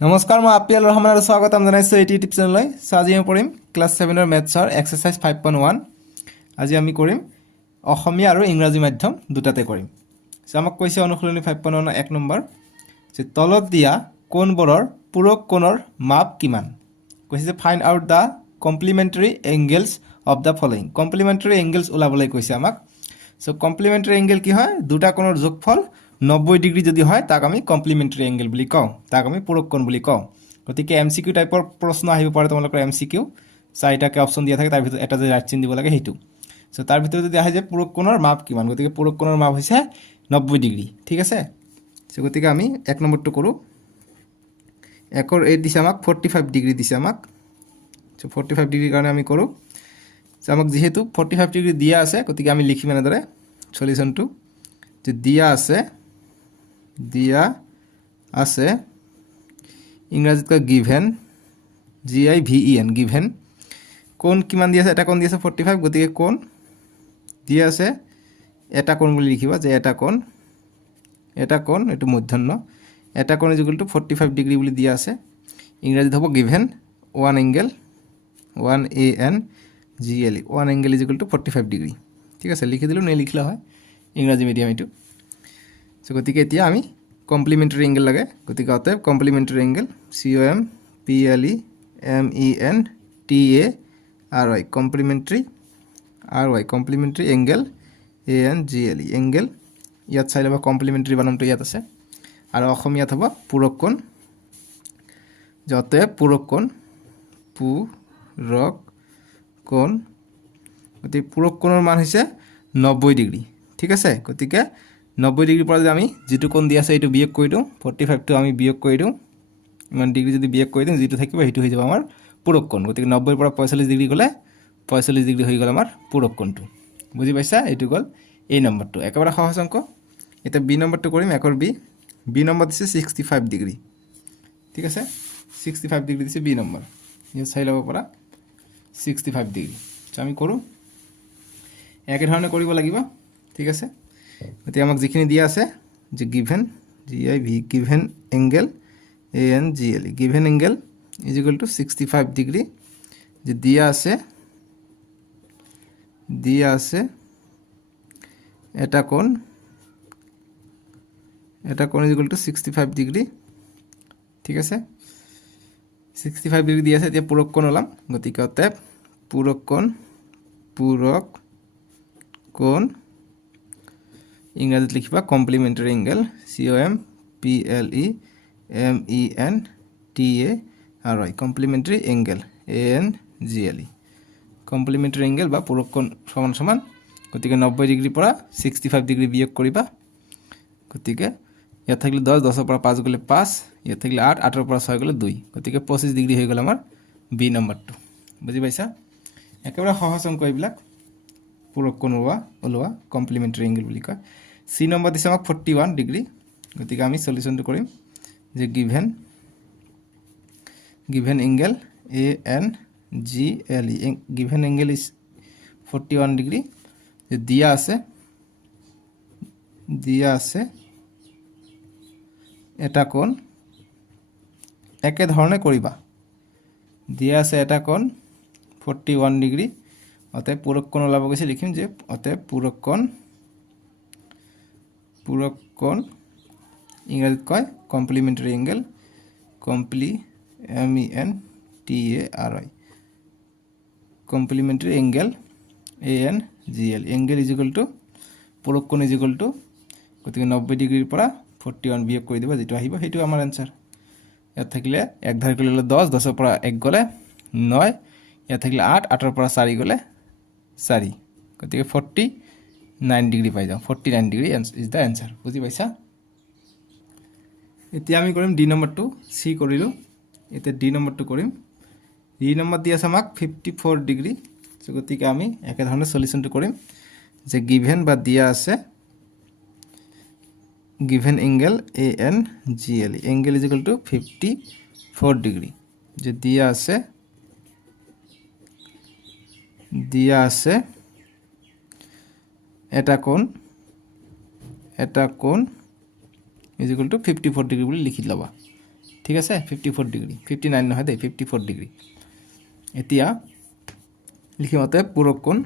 নমস্কাৰ, মই আপিয়াল ৰহমান আৰু স্বাগতম জনাইছোঁ এইটো ইউটিউব চেনেললৈ। চ' আজি আমি কৰিম ক্লাছ 7ৰ মেথছৰ এক্সাৰচাইজ 5.1। আজি আমি কৰিম অসমীয়া আৰু ইংৰাজী মাধ্যম দুটাতে কৰিম। চ' আমাক কৈছে অনুশীলনী 5.1 1 নম্বৰ যে তলত দিয়া কোণবোৰৰ পূৰক কোণৰ মাপ কিমান। কৈছে যে find out the complementary angles of the following. Complementary angles ওলাবলৈ কৈছে আমাক। চ' কমপ্লিমেণ্টাৰী এংগেল কি হয়? দুটা কোণৰ যোগফল 90 ডিগ্ৰী যদি হয় তাক আমি কমপ্লিমেণ্টাৰী এংগেল বুলি কওঁ, তাক আমি পূৰক কোণ বুলি কওঁ। গতিকে MCQ টাইপৰ প্ৰশ্ন আহিব পাৰে তোমালোকৰ। MCQ চাৰিটাকৈ অপশ্যন দিয়া থাকে, তাৰ ভিতৰত এটা যে ৰাইট চিন দিব লাগে সেইটো। চ' তাৰ ভিতৰত যদি আহে যে পূৰক কোণৰ মাপ কিমান, গতিকে পূৰক কোণৰ মাপ হৈছে 90 ডিগ্ৰী। ঠিক আছে। চ' গতিকে আমি 1 নম্বৰটো কৰোঁ। 1ৰ এই দিছে আমাক 45 ডিগ্ৰী দিছে আমাক। চ' 45 ডিগ্ৰীৰ কাৰণে আমি কৰোঁ। চ' আমাক যিহেতু 45 ডিগ্ৰী দিয়া আছে, গতিকে আমি লিখিম এনেদৰে সলিউশ্যনটো যে দিয়া আছে ইংৰাজীত কয় গিভেন, GIVEN, গিভেন। কোণ কিমান দিয়া আছে? এটা কোণ দিয়া আছে 45, গতিকে কোণ দিয়া আছে এটা কোণ বুলি লিখিবা যে এটা কোণ এইটো মধ্যাহ্ন। এটা কোণ ইজ ইকুৱেল টু 45 ডিগ্ৰী বুলি দিয়া আছে। ইংৰাজীত হ'ব given one angle, ANGLE, one angle is equal two 45 degree. ঠিক আছে, লিখি দিলোঁ, নিলিখিলে হয়, ইংৰাজী মিডিয়াম এইটো। চ' গতিকে এতিয়া আমি কমপ্লিমেণ্টাৰী এংগেল লাগে, গতিকে অতএব complementary angle COMPLEMENTARY complementary angle ANGLE angle. ইয়াত চাই ল'বা কমপ্লিমেণ্টাৰী বানানটো ইয়াত আছে, আৰু অসমীয়াত হ'ব পূৰক কোণ। অতএব পূৰক কোণ, গতিকে পূৰক কোণৰ মান হৈছে 90 ডিগ্ৰী। ঠিক আছে, গতিকে 90 ডিগ্ৰীৰ পৰা যদি আমি যিটো কোণ দিয়া আছে এইটো বিয়োগ কৰি দিওঁ, 45টো আমি বিয়োগ কৰি দিওঁ, ইমান ডিগ্ৰী যদি বিয়োগ কৰি দিওঁ, যিটো থাকিব সেইটো হৈ যাব আমাৰ পূৰক কোণ। গতিকে 90ৰ পৰা 45 ডিগ্ৰী গ'লে 45 ডিগ্ৰী হৈ গ'ল আমাৰ পূৰক কোণটো। বুজি পাইছা? এইটো গ'ল এই নম্বৰটো, একেবাৰে সহজ অংক। এতিয়া বি নম্বৰটো কৰিম। 1ৰ বি নম্বৰ দিছে 65 ডিগ্ৰী। ঠিক আছে, 65 ডিগ্ৰী দিছে বি নম্বৰ। ইয়াত চাই ল'ব পৰা 65 ডিগ্ৰী। চ' আমি কৰোঁ, একেধৰণে কৰিব লাগিব। ঠিক আছে, গতিকে আমাক যিখিনি দিয়া আছে যে given given angle ANGLE, given angle is equal two 65 degree. যে দিয়া আছে এটা কোণ ইজ ইকুৱেল টু 65 ডিগ্ৰী। ঠিক আছে, 65 ডিগ্ৰী দিয়া আছে। এতিয়া পূৰক কোণ ওলাম, গতিকে অতএব পূৰক কোণ ইংৰাজীত লিখিবা complementary angle COMPLEMENTARY complementary angle ANGLE, complementary angle বা পূৰক কোণ সমান। গতিকে 90 ডিগ্ৰীৰ পৰা 65 ডিগ্ৰী বিয়োগ কৰিবা। গতিকে ইয়াত থাকিলে 10, 10ৰ পৰা 5 গ'লে 5, ইয়াত থাকিলে 8, 8ৰ পৰা 6 গ'লে 2, গতিকে 25 ডিগ্ৰী হৈ গ'ল আমাৰ বি নম্বৰটো। বুজি পাইছা? একেবাৰে সহজ অংক এইবিলাক, পূৰক কোণ ওলোৱা কমপ্লিমেণ্টাৰী এংগেল বুলি কয়। চি নম্বৰ দিছে আমাক 41 ডিগ্ৰী। গতিকে আমি সলিউশ্যনটো কৰিম যে given angle ANGLE, given angle is 41 degree. যে দিয়া আছে এটা কোণ, একেধৰণে কৰিবা। দিয়া আছে এটা কোণ 41 ডিগ্ৰী, অতএব পূৰক কোণ ওলাব গৈছে, লিখিম যে অতএব পূৰক কোণ ইংৰাজীত কয় complementary angle, complementary angle ANGLE, angle is equal to পূৰক কোণ ইজ ইকুৱেল টু, গতিকে 90 ডিগ্ৰীৰ পৰা 41 বিয়োগ কৰি দিবা, যিটো আহিব সেইটো আমাৰ এনচাৰ। ইয়াত থাকিলে 1 ধাৰ কৰি ল'লে 10, 10ৰ পৰা 1 গ'লে 9, ইয়াত থাকিলে 8, 8ৰ পৰা 4 গ'লে 4, গতিকে 49 ডিগ্ৰী পাই যাওঁ। 49 ডিগ্ৰী ইজ দ্য এনচাৰ। বুজি পাইছা? এতিয়া আমি কৰিম ডি নম্বৰটো। চি কৰিলোঁ, এতিয়া ডি নম্বৰটো কৰিম। ডি নম্বৰ দি আছে আমাক 54 ডিগ্ৰী। চ' গতিকে আমি একেধৰণে সলিউশ্যনটো কৰিম যে গিভেন বা দিয়া আছে given angle ANGLE, angle is equal two 54 degree. যে দিয়া আছে এটা কোণ ইজ ইকুৱেল টু 54 ডিগ্ৰী বুলি লিখি ল'বা। ঠিক আছে 54 ডিগ্ৰী 59 নহয় দেই 54 ডিগ্ৰী এতিয়া লিখিম অতএব পূৰক কোণ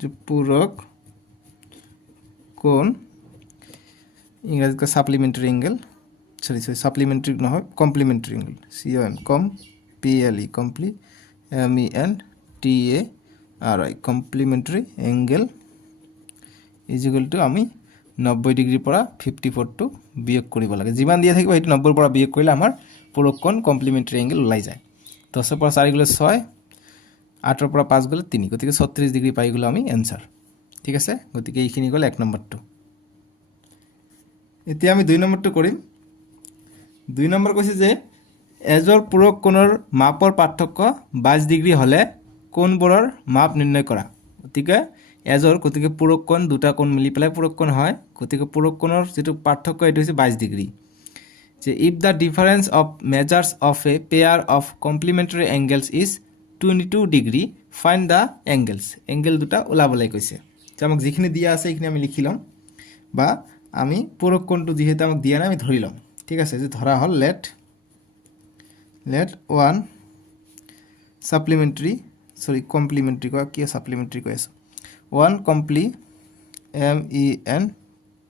যে পূৰক কোণ ইংৰাজীত কয় সাপ্লিমেন্টারি এঙ্গেল সরি সাপ্লিমেন্টারি নহয় complementary angle COM com PLE comple MENTARI complementary angle is equal to আমি 90 ডিগ্ৰীৰ পৰা 54 টো বিয়োগ কৰিব লাগে যিমান দিয়া থাকিব সেইটো 90 ৰ পৰা বিয়োগ কৰিলে আমাৰ পূৰক কোণ কমপ্লিমেন্টাৰি এঙ্গেল ওলাই যায় 10 ৰ পৰা 4 গলে 6 8 ৰ পৰা 5 গলে 3 গতিকে 36 ডিগ্ৰী পাই গলো আমি এনসাৰ ঠিক আছে গতিকে এইখিনি গল 1 নম্বৰটো এতিয়া আমি 2 নম্বৰটো কৰিম 2 নম্বৰ কৈছে যে এজৰ পূৰক কোণৰ মাপৰ পাৰ্থক্য 22 ডিগ্ৰী হলে কোণবোৰৰ মাপ নিৰ্ণয় কৰা গতিকে এজৰ গতিকে পূৰক কোণ দুটা কোণ মিলি পেলাই পূৰক কোণ হয় গতিকে পূৰক কোণৰ যেটো পাৰ্থক্য এটো হৈছে 22 ডিগ্ৰী যে if the difference of measures of a pair of complementary angles is 22 degree find the angles angle দুটা ওলাবলৈ কৈছে যে আমাক যিখিনি দিয়া আছে এইখিনি আমি লিখি লম বা আমি পূৰক কোণটো যেহেতু আমাক দিয়া নাই আমি ধৰি লম ঠিক আছে যে ধৰা হল let 1 supplementary complementary কয় কি supplementary কয় আছে 1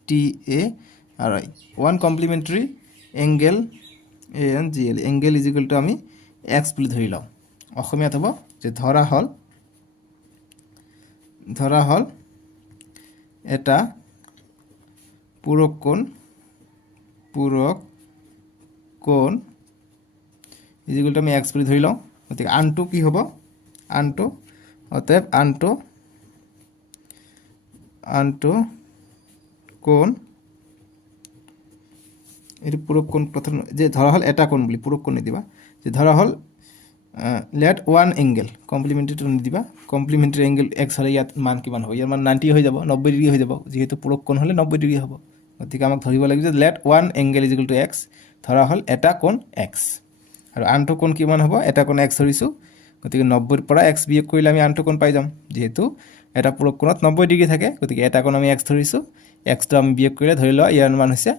MENTARI 1 complementary angle ANGL angle is equal to আমি x বুলি ধৰি লওঁ অসমীয়াত হ'ব যে ধৰা হল এটা পূৰক কোণ is equal to আমি x বুলি ধৰি লওঁ গতিকে আনটো কি হ'ব আনটো অতএব আনটো কোণ এর পূরক কোণ প্রথম যে ধরা হল এটা কোণ বলি পূরক কোণ দিবা যে ধরা হল let one angle কমপ্লিমেন্টারি টো দিবা কমপ্লিমেন্টারি angle x হলে ইয়াত মান কিমান হ'ব ইয়াৰ মান 90 হৈ যাব 90 ডিগ্ৰী হৈ যাব যেহেতু পূৰক কোণ হলে 90 ডিগ্ৰী হ'ব গতিকে আমাক ধৰিব লাগিব যে let one angle is equal to x ধৰা হল এটা কোণ x আৰু আনটো কোণ কিমান হ'ব এটা কোণ x ধৰিছো গতিকে 90 ৰ পৰা x বিয়োগ কৰিলে আমি আনটো কোণ পাই যাম যেহেতু এটা পূৰক কোণত 90 ডিগ্ৰী থাকে গতিকে এটা কোণ আমি x ধৰিছো x টো আমি বিয়োগ কৰিলে ধৰি লও ইয়াৰ মান হৈছে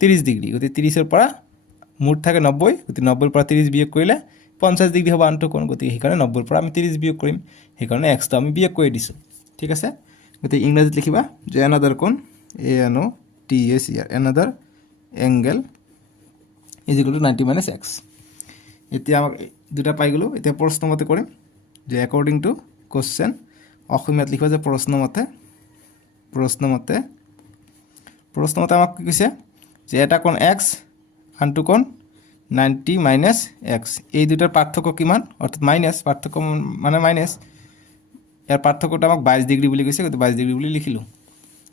30 ডিগ্ৰী গতি 30 ৰ পৰা মুঠ থাকে 90 গতি 90 ৰ পৰা 30 বিয়োগ কৰিলে 50 ডিগ্ৰী হ'ব আনটো কোণ গতি হেকাৰণে 90 ৰ পৰা আমি 30 বিয়োগ কৰিম হেকাৰণে x টো আমি বিয়োগ কৰি দিছো ঠিক আছে গতি ইংৰাজীত লিখিবা যে another কোণ another angle is equal to 90 minus x এতিয়া আমাক দুটা পাই গলো এতিয়া প্ৰশ্ন মতে কৰিম যে according to question অসমীয়াত লিখবা যে প্ৰশ্ন মতে আমাক কি কৈছে যে এটা কোণ x আনটো কোণ 90 minus x এই দুটাৰ পাৰ্থক্য কিমান অৰ্থাৎ মাইনাস পাৰ্থক্য মানে মাইনাস ইয়াৰ পাৰ্থক্যটো আমাক 22 ডিগ্ৰী বুলি কৈছে গতি 22 ডিগ্ৰী বুলি লিখিলো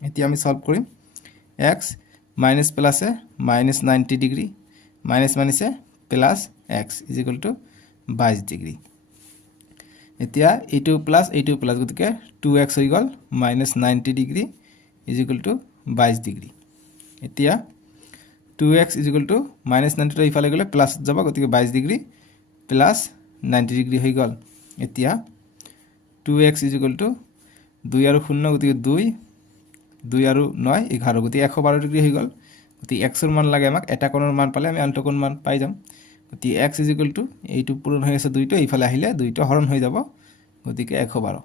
এতিয়া আমি সলভ কৰিম x মাইনাস প্লাসে মাইনাস 90 ডিগ্ৰী মাইনাস মাইনাসে plus x is equal to 22 degree এতিয়া এইটো প্লাস গতিকে 2x হৈ গল minus 90 degree is equal to 22 degree এতিয়া 2x is equal to minus 90 টো ইফালে গলে প্লাস যাব গতিকে 22 ডিগ্ৰী প্লাস 90 ডিগ্ৰী হৈ গল এতিয়া 2x is equal to 2 আৰু 0 গতিকে 2 আৰু 9 11 গতিকে 112 ডিগ্ৰী হৈ গল গতিকে x ৰ মান লাগে আমাক এটা কোণৰ মান পালে আমি আনটো কোণ মান পাই যাম গতিকে x is equal to এইটো পূৰণ হৈ আছে 2 টো ইফালে আহিলে 2 টো হৰণ হৈ যাব গতিকে 112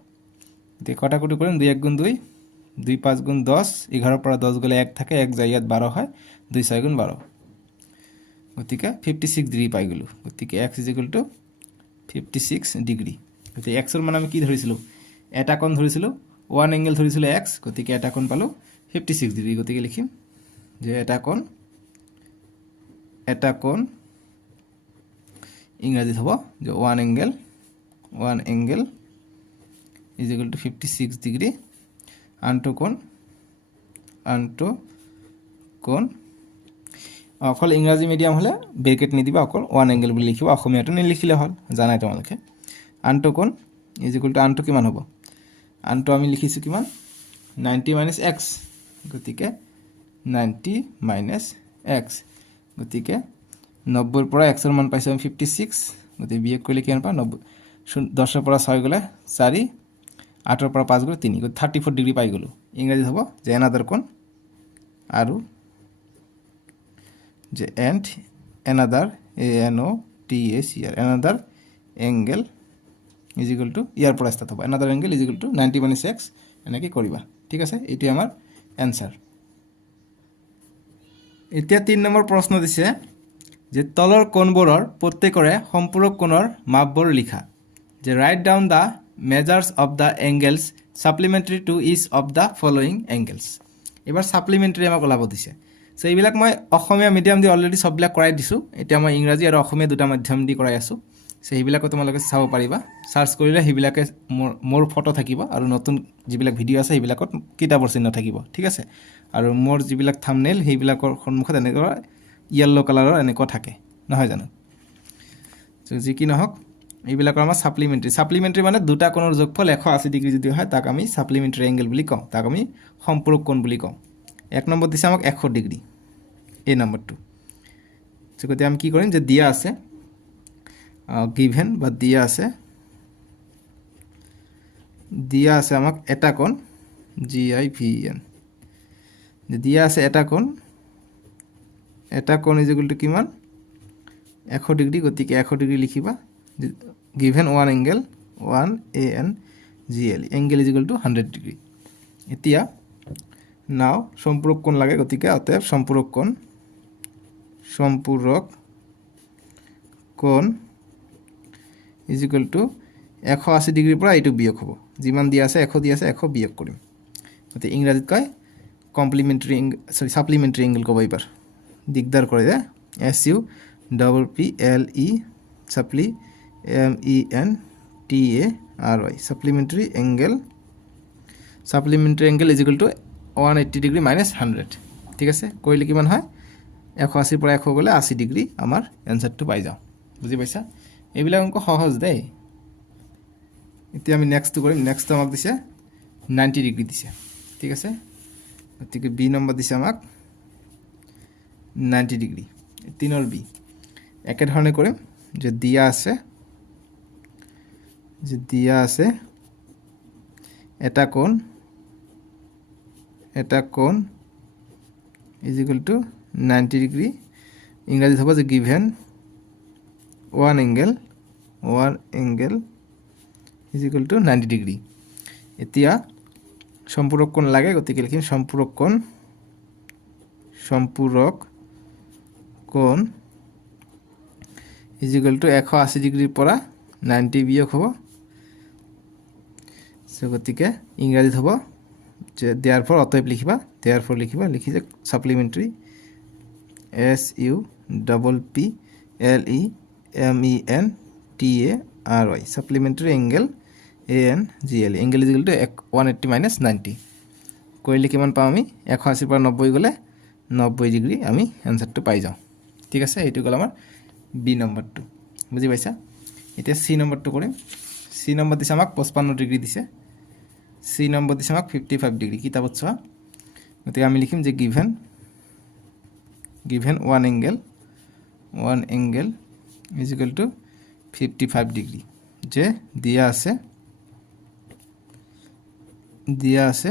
গতিকে কটাকটি কৰিম 2 1 গুণ 2 2 5 গুণ 10 11 ৰ পৰা 10 গলে 1 থাকে 1 যায় ইয়াত 12 হয় 2 6 গুণ 12 গতিকে 56 ডিগ্ৰী পাই গলো গতিকে x is equal to 56 degree গতিকে x ৰ মান আমি কি ধৰিছিলো এটা কোণ ধৰিছিলো ওৱান এংগেল ধৰিছিলো x গতিকে এটা কোণ পালো 56 ডিগ্ৰী গতিকে লিখিম যে এটা কোণ ইংৰাজীত হ'ব যে one angle is equal to 56 degree আনটো কোণ অকল ইংৰাজী মিডিয়াম হলে ব্ৰেকেট নিদিবা অকল ওৱান এংগেল বুলি লিখিবা অসমীয়াটো নিলিখিলে হল জানাই তোমালোকে আনটো কোণ is equal to আনটো কিমান হ'ব আনটো আমি লিখিছো কিমান 90 minus x গতিকে 90 minus x গতিকে 90 ৰ পৰা x ৰ মান পাইছো আমি 56 গতিকে বিয়োগ কৰিলে কিমান পাম 90 10 ৰ পৰা 6 গলে 4 8 ৰ পৰা 5 গলে 3 গতিকে 34 ডিগ্ৰী পাই গলো ইংৰাজীত হ'ব যে another কোণ আৰু যে another ANOTACR another angle is equal to ইয়াৰ পৰা ষ্টাৰ্ট হ'ব another angle is equal to 90 minus x এনেকৈ কৰিবা ঠিক আছে এইটো আমাৰ এনসাৰ এতিয়া 3 নম্বৰ প্ৰশ্ন দিছে যে তলৰ কোণবোৰৰ প্ৰত্যেকৰে সম্পূৰক কোণৰ মাপবোৰ লিখা যে write down the measures of the angles supplementary to each of the following angles এবাৰ সাপ্লিমেন্টাৰি আমাক ওলাব দিছে সো এইবিলাক মই অসমীয়া মিডিয়াম দি অলৰেডি সববিলাক কৰাই দিছো এতিয়া মই ইংৰাজী আৰু অসমীয়া দুটা মাধ্যম দি কৰাই আছো সো এইবিলাক তোমালোকে চাব পাৰিবা সাৰ্চ কৰিলে এইবিলাকে মোৰ ফটো থাকিব আৰু নতুন যিবিলাক ভিডিও আছে এইবিলাকত কিতাপৰ চিহ্ন থাকিব ঠিক আছে আৰু মোৰ যিবিলাক থাম্বনেইল সেইবিলাকৰ সন্মুখত এনেকুৱা ইয়েলো কালাৰৰ এনেকুৱা থাকে নহয় জানো সো যি কি নহওক এইবিলাকৰ আমাৰ সাপ্লিমেন্টাৰি মানে দুটা কোণৰ যোগফল 180 ডিগ্ৰী যদি হয় তাক আমি সাপ্লিমেন্টাৰি এঙ্গেল বুলি কওঁ তাক আমি সম্পূৰক কোণ বুলি কওঁ এক নম্বৰ দিছে আমাক 100 ডিগ্ৰী এই নম্বৰটো সো গতি আমি কি কৰিম যে দিয়া আছে গিভেন বা দিয়া আছে আমাক এটা কোণ GIVEN যে দিয়া আছে এটা কোণ ইজ ইকুয়াল টু কিমান 100 ডিগ্ৰী গতিকে 100 ডিগ্ৰী লিখিবা given one angle 1 ANGLE angle is equal to 100 degree এতিয়া নাও সম্পূরক কোণ লাগে গতিকে অতএব সম্পূরক কোণ is equal to 180 ডিগ্ৰীৰ পৰা এইটো বিয়োগ হ'ব যিমান দিয়া আছে 100 দিয়া আছে 100 বিয়োগ কৰিম গতিকে ইংৰাজীত কয় কমপ্লিমেন্টাৰি সাপ্লিমেন্টাৰি এঙ্গেল কব এবাৰ দিগদাৰ কৰে দে SUPPLE সাপ্লি MENTARY supplementary angle is equal to 180 degree minus 100 ঠিক আছে কইলে কিমান হয় 180 পৰা 100 গলে 80 ডিগ্ৰী আমাৰ এনসারটো পাই যাও বুজি পাইছা এইবিলাক অঙ্ক সহজ দেই এতিয়া আমি নেক্সট কৰিম নেক্সট আমাক দিছে 90 ডিগ্ৰী দিছে ঠিক আছে গতিকে বি নম্বৰ দিছে আমাক 90 ডিগ্ৰী 3 বি একে ধৰণে কৰিম যে দিয়া আছে এটা কোণ is equal to 90 ডিগ্ৰী ইংৰাজীত হ'ব যে given one angle is equal to 90 degree এতিয়া সম্পূৰক কোণ লাগে গতিকে লিখিম সম্পূৰক কোণ is equal to 180 ডিগ্ৰীৰ পৰা 90 বিয়োগ হ'ব সো গতিকে ইংৰাজীত হ'ব যে therefore অতএব লিখিবা লিখি যে supplementary SUPPLEMENTARY supplementary angle ANGLE angle is equal to 180 minus 90 কইলে কিমান পাম আমি 180 পৰা 90 গলে 90 ডিগ্ৰী আমি আনসাৰটো পাই যাও ঠিক আছে এইটো গল আমাৰ বি নম্বৰটো বুজি পাইছা এতিয়া সি নম্বৰটো কৰিম সি নম্বৰ দিছে আমাক 55 ডিগ্ৰী দিছে সি নম্বৰ দিছে আমাক 55 ডিগ্ৰী কিতাপত চোৱা গতিকে আমি লিখিম যে given one angle is equal to 55 degree যে দিয়া আছে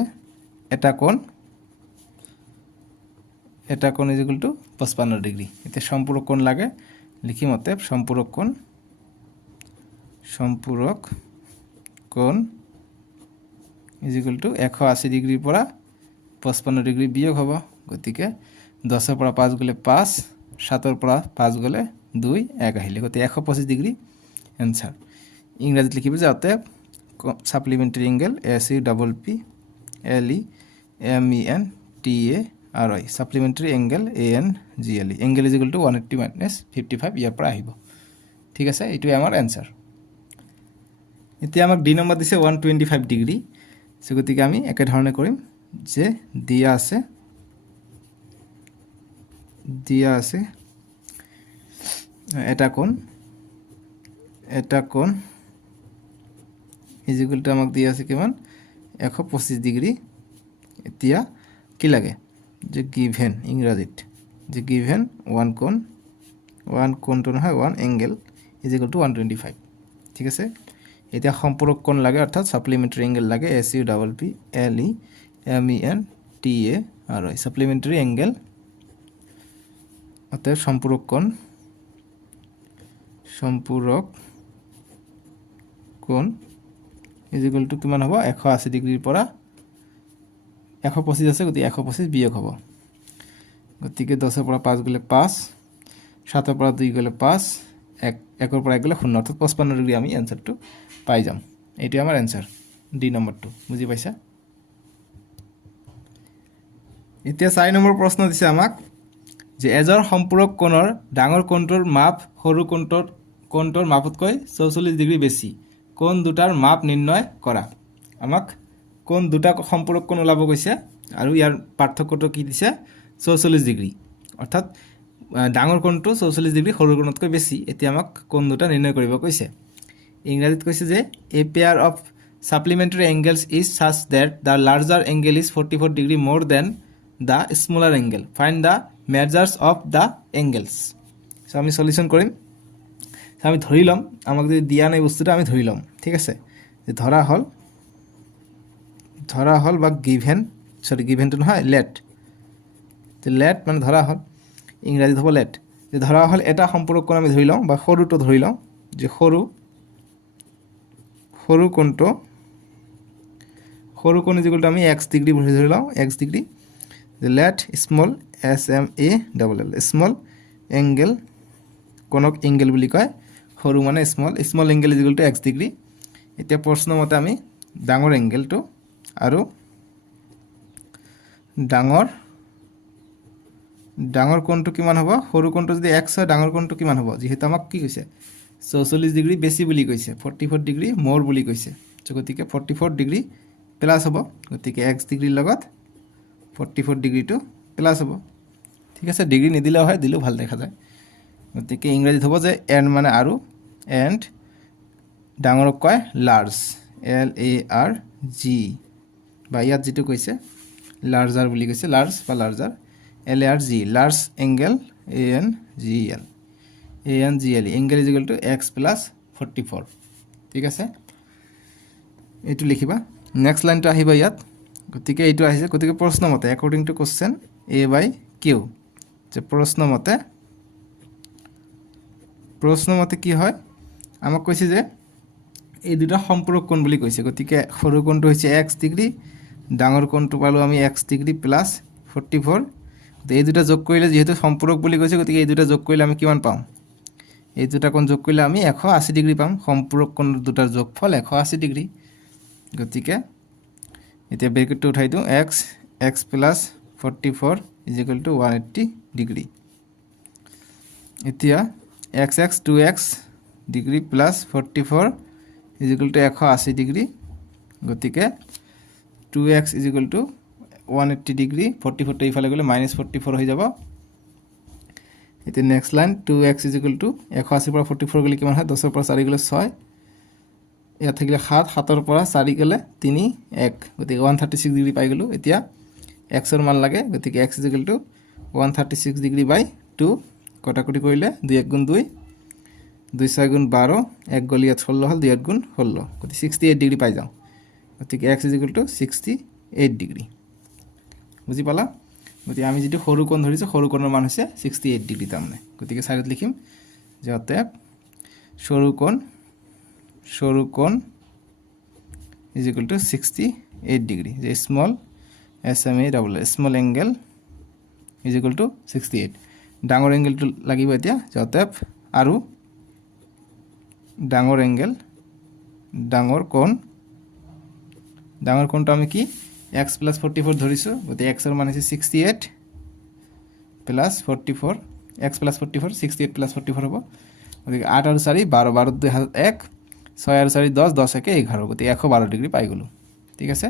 এটা কোণ is equal to 55 ডিগ্ৰী এতিয়া সম্পূৰক কোণ লাগে লিখিম অতএব সম্পূৰক কোণ is equal to 180 ডিগ্ৰীৰ পৰা 55 ডিগ্ৰী বিয়োগ হ'ব গতিকে 10 ৰ পৰা 5 গলে 5 7 ৰ পৰা 5 গলে 2 1 আহিলে গতিকে 125 ডিগ্ৰী আনসাৰ ইংৰাজীত লিখিব যে অতএব supplementary angle SUPPLEMENTARY supplementary angle ANGLE angle is equal to 180 minus 55 ইয়াৰ পৰা আহিব ঠিক আছে এইটো আমাৰ আনসাৰ এতিয়া আমাক ডি নম্বৰ দিছে 125 ডিগ্ৰী সো গতিকে আমি একে ধৰণে কৰিম যে দিয়া আছে এটা কোণ is equal to আমাক দিয়া আছে কিমান 125 ডিগ্ৰী এতিয়া কি লাগে যে given ইংৰাজীত যে given one কোণটো নহয় one angle is equal to 125 ঠিক আছে এতিয়া সম্পূরক কোণ লাগে অর্থাৎ সাপ্লিমেন্টারি এঙ্গেল লাগে SUPPLEMENTARY সাপ্লিমেন্টারি এঙ্গেল অতএব সম্পূরক কোণ সম্পূৰক কোণ ইজ ইকুৱেল টু কিমান হ'ব 180 ডিগ্ৰীৰ পৰা 125 আছে গতিকে 125 বিয়োগ হ'ব গতিকে 10 ৰ পৰা 5 গ'লে 5 7 ৰ পৰা 2 গ'লে 5 1 ৰ পৰা 1 গ'লে 0 অৰ্থাৎ 55 ডিগ্ৰী আমি এনসাৰটো পাই যাম এইটো আমাৰ এনসাৰ ডি নম্বৰটো বুজি পাইছা এতিয়া 4 নম্বৰ প্ৰশ্ন দিছে আমাক যে এজৰ সম্পূৰক কোণৰ ডাঙৰ কোণটোৰ মাপ সৰু কোণটোৰ মাপতকৈ 44 ডিগ্ৰী বেছি কোণ দুটাৰ মাপ নিৰ্ণয় কৰা আমাক কোণ দুটা সম্পূৰক কোণ ওলাব কৈছে আৰু ইয়াৰ পাৰ্থক্যটো কি দিছে 44 ডিগ্ৰী অৰ্থাৎ ডাঙৰ কোণটো 44 ডিগ্ৰী সৰু কোণতকৈ বেছি এতিয়া আমাক কোণ দুটা নিৰ্ণয় কৰিব কৈছে ইংৰাজীত কৈছে যে a pair of supplementary angles is such that the larger angle is 44 degree more than the smaller angle find the measures of the angles so আমি সলিউশন কৰিম আমি ধৰি লম আমাক যদি দিয়া নাই বস্তুটা আমি ধৰি লম ঠিক আছে যে ধৰা হল বা গিভেন তো নহয় লেট তে লেট মানে ধৰা হল ইংৰাজীত হ'ব লেট যে ধৰা হল এটা সম্পূৰক কোণ আমি ধৰি লম বা সৰুটো ধৰি লম যে সৰু কোণ ইকুৱেল টু আমি x ডিগ্ৰী বুলি ধৰি লম x degree the let small SMALL small angle কোনক এঙ্গেল বুলি কয় সৰু মানে small angle is equal to x degree এতিয়া প্ৰশ্ন মতে আমি ডাঙৰ এঙ্গেলটো আৰু ডাঙৰ কোণটো কিমান হ'ব সৰু কোণটো যদি x হয় ডাঙৰ কোণটো কিমান হ'ব যেহেতু আমাক কি কৈছে 44 ডিগ্ৰী বেছি বুলি কৈছে 44 ডিগ্ৰী মোৰ বুলি কৈছে গতিকে 44 ডিগ্ৰী প্লাস হ'ব গতিকে x ডিগ্ৰীৰ লগত 44 ডিগ্ৰীটো প্লাস হ'ব ঠিক আছে ডিগ্ৰী নিদিলেও হয় দিলেও ভাল দেখা যায় গতিকে ইংৰাজীত হ'ব যে এণ্ড মানে আৰু এণ্ড ডাঙৰক কয় লাৰ্জ LARG বা ইয়াত যেটো কৈছে লাৰ্জাৰ বুলি কৈছে লাৰ্জ বা larger LARG large angle ANGL angle is equal to x plus 44 ঠিক আছে এইটো লিখিবা নেক্সট লাইনটো আহিবা ইয়াত গতিকে এইটো আহিছে গতিকে প্ৰশ্ন মতে অ্যাকৰ্ডিং টু কোশ্চেন A/Q যে প্ৰশ্ন মতে কি হয় আমাক কৈছে যে এই দুটা সম্পূৰক কোণ বুলি কৈছে গতিকে সৰু কোণটো হৈছে x ডিগ্ৰী ডাঙৰ কোণটো পালো আমি x ডিগ্ৰী প্লাস 44 এই দুটা যোগ কৰিলে যেহেতু সম্পূৰক বুলি কৈছে গতিকে এই দুটা যোগ কৰিলে আমি কিমান পাম এই দুটা কোণ যোগ কৰিলে আমি 180 ডিগ্ৰী পাম সম্পূৰক কোণ দুটাৰ যোগফল 180 ডিগ্ৰী গতিকে এতিয়া ব্ৰেকেটটো উঠাই দিও x plus 44 is equal to 180 degree এতিয়া x 2x degree plus 44 is equal to 180 degree গতিকে 2x is equal to 180 degree 44 টো ইফালে গলে -44 হৈ যাব এতিয়া next line 2x is equal to 180 পৰা 44 গলে কিমান হয় 10 ৰ পৰা 4 গলে 6 ইয়াত থাকিলে 7 ৰ পৰা 4 গলে 3 1 গতিকে 136 ডিগ্ৰী পাই গলো এতিয়া x ৰ মান লাগে গতিকে x is equal to 136 degree by 2 কটাকটি কৰিলে 2 1 গুণ 2 2 6 গুণ 12 1 গলি 16 হল 2 8 গুণ 16 গতিকে 68 ডিগ্ৰী পাই যাও গতিকে x is equal two 68 degree বুজি পালা গতিকে আমি যেটো সৰু কোণ ধৰিছো সৰু কোণৰ মান হৈছে 68 ডিগ্ৰী তাৰমানে গতিকে সাইডত লিখিম যে অতএব সৰু কোণ ইজ ইকুৱেল টু 68 ডিগ্ৰী যে small small angle is equal two 68 ডাঙৰ এংগেলটো লাগিব এতিয়া যে অতএব আৰু ডাঙৰ কোণটো আমি কি x plus 44 ধৰিছো গতিকে x ৰ মান হৈছে 68 plus 44 x plus 44 68 plus 44 হ'ব গতিকে 8 আৰু 4 12 12 2 1 6 আৰু 4 10 10 1 11 গতিকে 112 ডিগ্ৰী পাই গলো ঠিক আছে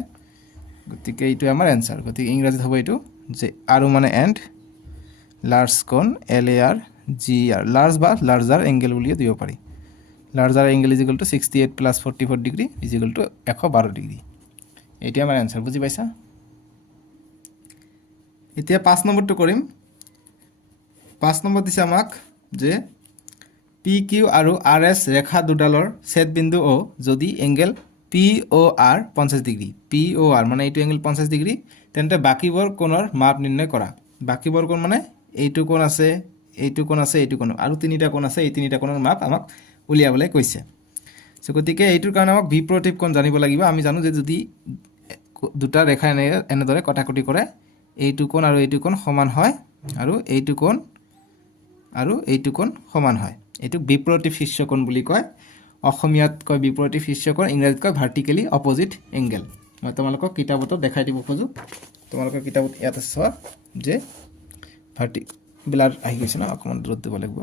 গতিকে এইটো আমাৰ आंसर গতিকে ইংৰাজীত হ'ব এইটো যে আৰু মানে এণ্ড লাৰ্জ কোণ LARGR লাৰ্জ বা লাৰ্জাৰ এংগেল বুলি দিব পাৰি larger angle is equal two 68 plus 44 degree is equal two 112 degree এইটো আমাৰ आंसर বুজি পাইছা এতিয়া 5 নম্বৰটো কৰিম 5 নম্বৰ দিছে আমাক যে PQ আৰু RS ৰেখা দুডালৰ ছেদ বিন্দু O যদি এংগেল POR 50 ডিগ্ৰী POR মানে এইটো এংগেল 50 ডিগ্ৰী তেন্তে বাকিবোৰ কোণৰ মাপ নিৰ্ণয় কৰা বাকিবোৰ কোণ মানে এইটো কোণ আছে এইটো কোণ আছে এইটো কোণ আৰু তিনিটা কোণ আছে এই তিনিটা কোণৰ মাপ আমাক উলিয়াবলৈ কৈছে সো গতিকে এইটোৰ কাৰণে আমাক বিপৰীত কোণ জানিব লাগিব আমি জানো যে যদি দুটা ৰেখা এনেদৰে কটাকটি কৰে এইটো কোণ আৰু এইটো কোণ সমান হয় আৰু এইটো কোণ আৰু এইটো কোণ সমান হয় এইটো বিপৰীত শীৰ্ষকোণ বুলি কয় অসমীয়াত কয় বিপৰীত শীৰ্ষকোণ ইংৰাজীত কয় ভাৰ্টিকেলি অপজিট এংগেল মই তোমালোকক কিতাপত দেখাই দিব খোজো তোমালোকৰ কিতাপত ইয়াত আছে যে ভাৰ্টিকেলাৰ আহি গৈছে না অকমান দূৰত দিব লাগিব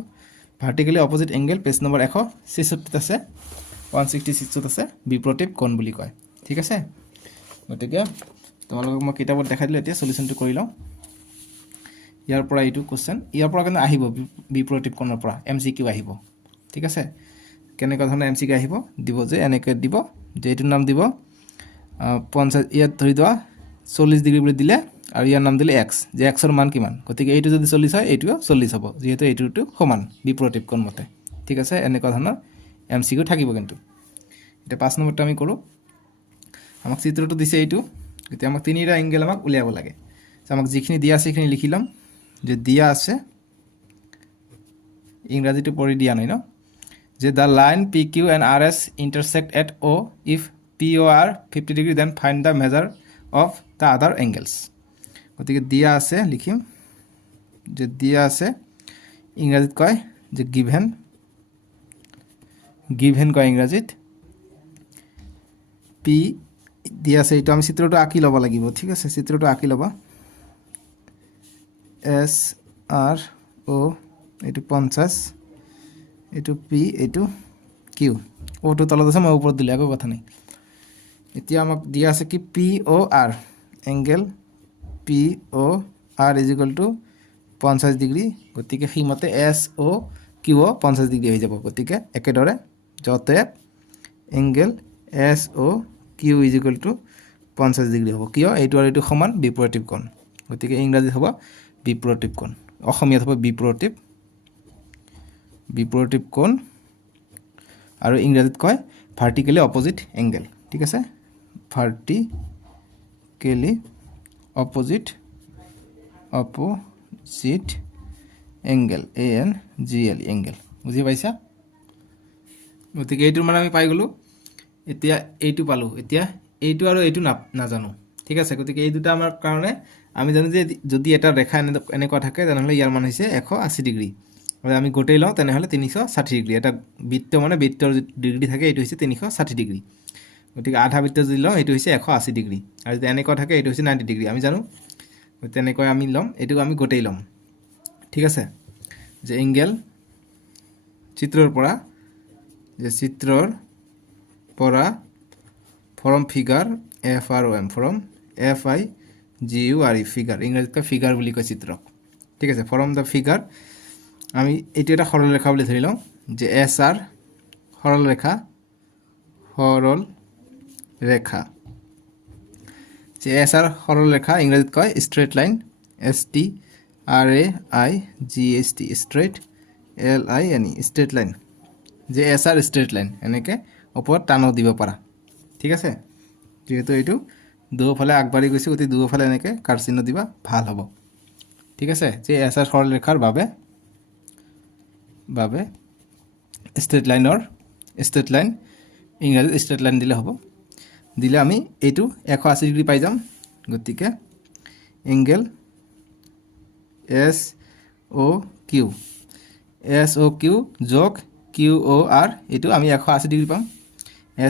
vertically opposite angle page number 166 আছে 166 আছে বিপৰীত কোণ বুলি কয় ঠিক আছে গতিকে তোমালোকক মই কিতাপত দেখাই দিলে এতিয়া সলিউশনটো কৰি লওঁ ইয়াৰ পৰা এইটো কোশ্চেন ইয়াৰ পৰা কেনে আহিব বিপৰীত কোণৰ পৰা এমসিকিউ আহিব ঠিক আছে কেনেকুৱা ধৰণৰ এমসিকিউ আহিব দিব যে এনেকৈ দিব যে এইটোৰ নাম দিব 50 ইয়াত ধৰি দিয়া 40 ডিগ্ৰী বুলি দিলে আৰু ইয়াৰ নাম দিলে x যে x ৰ মান কিমান গতিকে এইটো যদি 40 হয় এইটোও 40 হ'ব যেহেতু এইটোটো সমান বিপৰীত কোণ মতে ঠিক আছে এনেকুৱা ধৰণৰ এমসিকিউ থাকিব কিন্তু এটা 5 নম্বৰটো আমি কৰো আমাক চিত্ৰটো দিছে এইটো এতিয়া আমাক তিনিটা এংগেল আমাক উলিয়াব লাগে আমাক যিখিনি দিয়া আছে সেইখিনি লিখি লম যে দিয়া আছে ইংৰাজীটো পঢ়ি দিয়া নাই ন যে the line PQ and RS intersect at O if POR 50 degree then find the measure of the other angles গতিকে দিয়া আছে লিখিম যে দিয়া আছে ইংৰাজীত কয় যে given কয় ইংৰাজীত P দিয়া আছে এটা আমি চিত্ৰটো আঁকি ল'ব লাগিব ঠিক আছে চিত্ৰটো আঁকি ল'বা S R O এইটো 50 এইটো P এইটো Q ওটো তলত আছে মই ওপৰত দিলে একো কথা নাই এতিয়া আমাক দিয়া আছে কি P O R angle P O R = 50 degree গতিকে হিমতে S O Q 50 ডিগ্ৰী হৈ যাব গতিকে একেদৰে যতে angle S O Q = 50 degree হ'ব কিয় এইটো আৰু এইটো সমান বিপৰীত কোণ গতিকে ইংৰাজীত হ'ব বিপৰীত কোণ অসমীয়াত হ'ব বিপৰীত কোণ আৰু ইংৰাজীত কয় ভাৰ্টিকেলি অপজিট এংগেল ঠিক আছে vertically opposite angle ANGL angle বুজি পাইছা গতিকে এইটোৰ মানে আমি পাই গলো এতিয়া এইটো পালো এতিয়া এইটো আৰু এইটো নাজানো ঠিক আছে গতিকে এই দুটা আমাৰ কাৰণে আমি জানো যে যদি এটা ৰেখা এনেকুৱা থাকে তেনেহলে ইয়াৰ মান হৈছে 180 ডিগ্ৰী আৰু আমি গোটেই লওঁ তেনেহলে 360 ডিগ্ৰী এটা বৃত্ত মানে বৃত্তৰ ডিগ্ৰী থাকে এইটো হৈছে 360 ডিগ্ৰী গতিকে আধা বৃত্ত যদি লওঁ এইটো হৈছে 180 ডিগ্ৰী আৰু যদি এনেকুৱা থাকে এইটো হৈছে 90 ডিগ্ৰী আমি জানো তেনেকৈ আমি লম এইটো আমি গোটেই লম ঠিক আছে যে এংগেল চিত্ৰৰ from figure FROM from FIGURE figure ইংৰাজীত ফিগাৰ বুলি কয় চিত্ৰক ঠিক আছে ফ্ৰম দা ফিগাৰ আমি এইটো এটা সৰল ৰেখা বুলি ধৰি লওঁ যে SR সৰল ৰেখা যে SR সৰল ৰেখা ইংৰাজীত কয় straight line STRAIGHT straight LINE straight line যে SR ষ্ট্ৰেইট লাইন এনেকৈ ওপৰত টানো দিব পাৰা ঠিক আছে যেহেতু এইটো দুফালে আগবাঢ়ি গৈছে গতি দুফালে এনেকৈ কাট চিহ্ন দিবা ভাল হ'ব ঠিক আছে যে SR সৰল ৰেখাৰ বাবে ষ্ট্ৰেইট লাইন ইংৰাজীত ষ্ট্ৰেইট লাইন দিলে হ'ব দিলে আমি এইটো 180 ডিগ্ৰী পাই যাম গতিকে এংগেল SOQ যোগ QOR এইটো আমি 180 ডিগ্ৰী পাম